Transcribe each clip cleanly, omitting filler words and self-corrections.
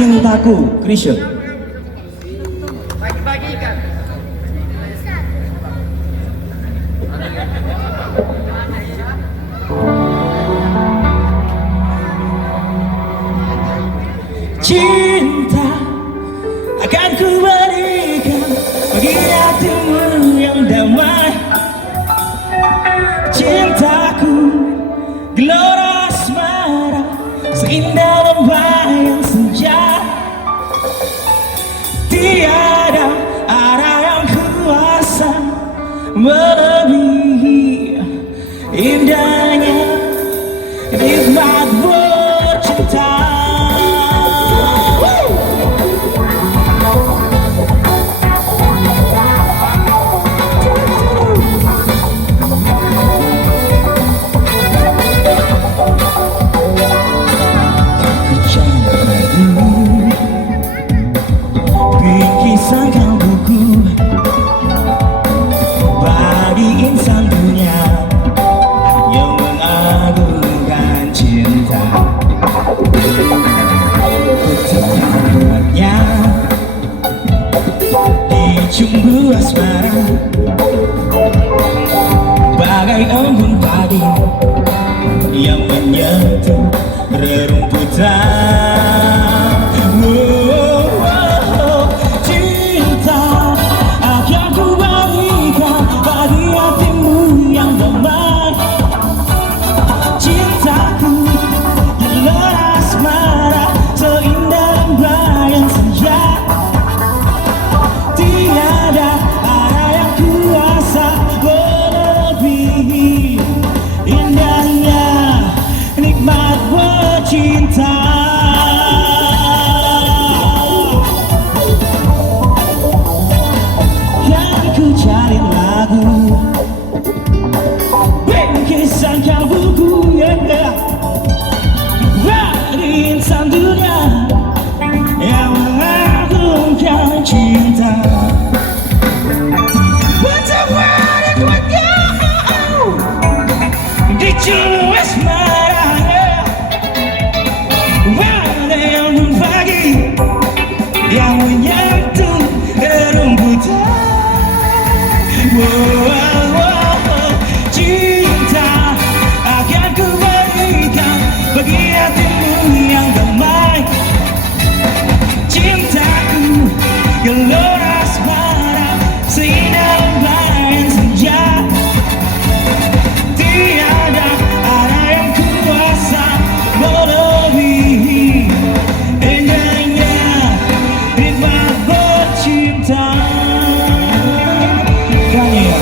Cintaku, Krisya. Bagi-bagikan. Cinta akan ku berikan bagi hatimu yang damai. Cintaku gelora asmara seindah lembayung senja. Tiada arah yang kuasa melebihi indahnya nikmat bercinta. Bingkisan buku bagi insan dunia yang mengagungkan cinta. Ketiknya di cumbu asmara bagai embun pagi yang menyentuh rerumputan. Cinta yang ku cari lagu bingkisan kau buku bagi insan dunia yang mengagungkan cinta. Di cumbu asmara yang menyentuh rerumputan. Cinta akan ku berikan bagi hatimu yang damai. Cintaku gelora asmara seindah lembayung senja. Tiada arah yang kuasa melebihi indahnya nikmat bercinta. Daniel.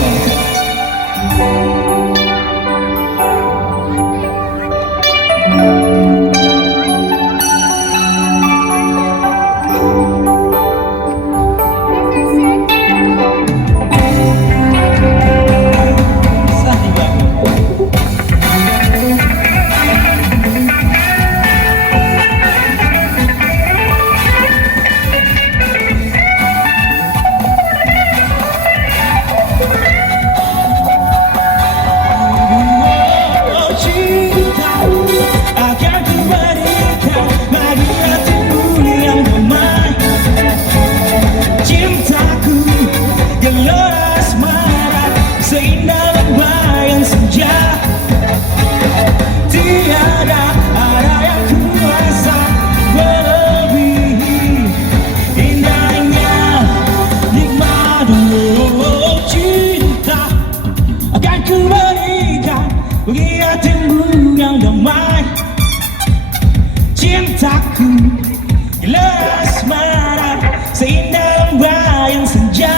Seindah lembayung senja. Tiada arah yang kuasa melebihi indahnya nikmat cinta. Akan ku berikan bagi hatimu yang damai. Cintaku gelora asmara seindah lembayung senja.